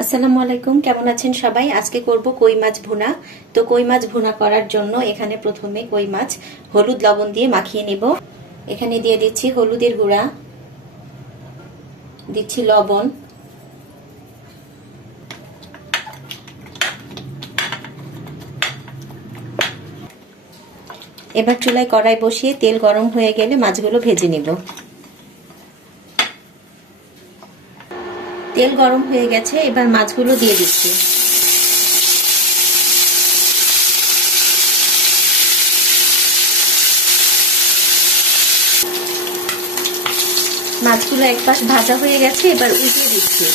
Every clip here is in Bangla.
আসসালামু আলাইকুম, কেমন আছেন সবাই? আজকে করব কই মাছ ভুনা। তো কই মাছ ভুনা করার জন্য এখানে প্রথমে কই মাছ হলুদ লবণ দিয়ে মাখিয়ে নেব। এখানে দিয়ে দিচ্ছি হলুদের গুঁড়া, দিচ্ছি লবণ, এবার চুলায় কড়াই বসিয়ে তেল গরম হয়ে গেলে মাছগুলো ভেজে নেব। তেল গরম হয়ে গেছে, এবার মাছগুলো দিয়ে দিচ্ছি। মাছগুলো এক পাশ ভাজা হয়ে গেছে, এবার উল্টে দিচ্ছি।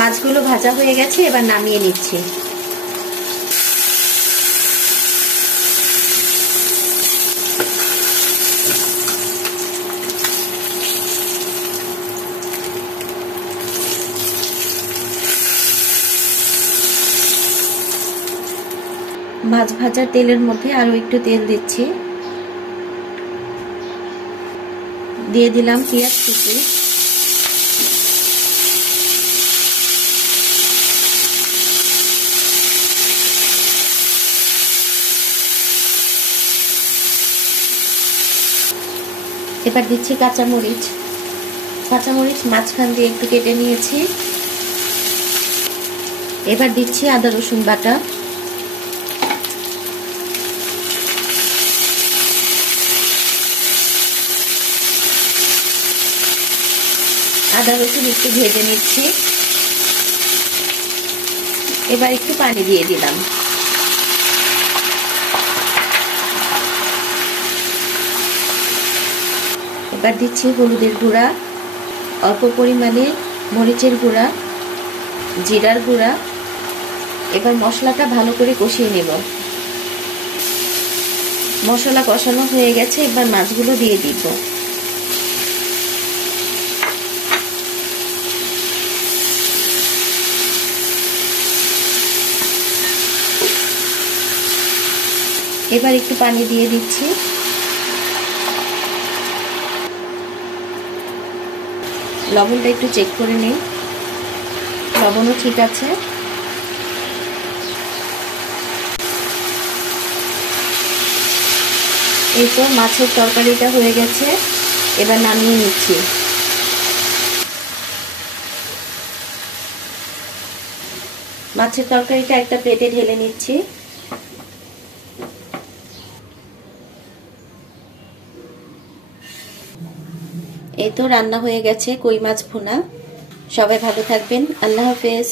মাছগুলো ভাজা হয়ে গেছে, এবার নামিয়ে নিচ্ছি। মাছ ভাজার তেলের মধ্যে আরো একটু তেল দিচ্ছি, দিয়ে দিলাম পেঁয়াজ কুচি, এবার দিচ্ছি কাঁচামরিচ। কাঁচামরিচ মাঝখান দিয়ে একটু কেটে নিয়েছি। এবার দিচ্ছি আদা রসুন বাটা, আদা রসুন একটু ভেজে নিচ্ছি। এবার একটু পানি দিয়ে দিলাম। এবার দিচ্ছি হলুদের গুঁড়া, অল্প পরিমাণে মরিচের গুঁড়া, জিরার গুঁড়া। এবার মশলাটা ভালো করে কষিয়ে নেব। মশলা কষানো হয়ে গেছে, এবার মাছগুলো দিয়ে দিব। এবার একটু পানি দিয়ে দিচ্ছি। লবণটা একটু চেক করে নিই, লবণও ঠিক আছে। এই তো মাছের তরকারিটা হয়ে গেছে, এবার নামিয়ে নিচ্ছি। মাছের তরকারিটা একটা প্লেটে ঢেলে নিচ্ছি। এই তো রান্না হয়ে গেছে কই মাছ ভুনা। সবাই ভালো থাকবেন, আল্লাহ হাফেজ।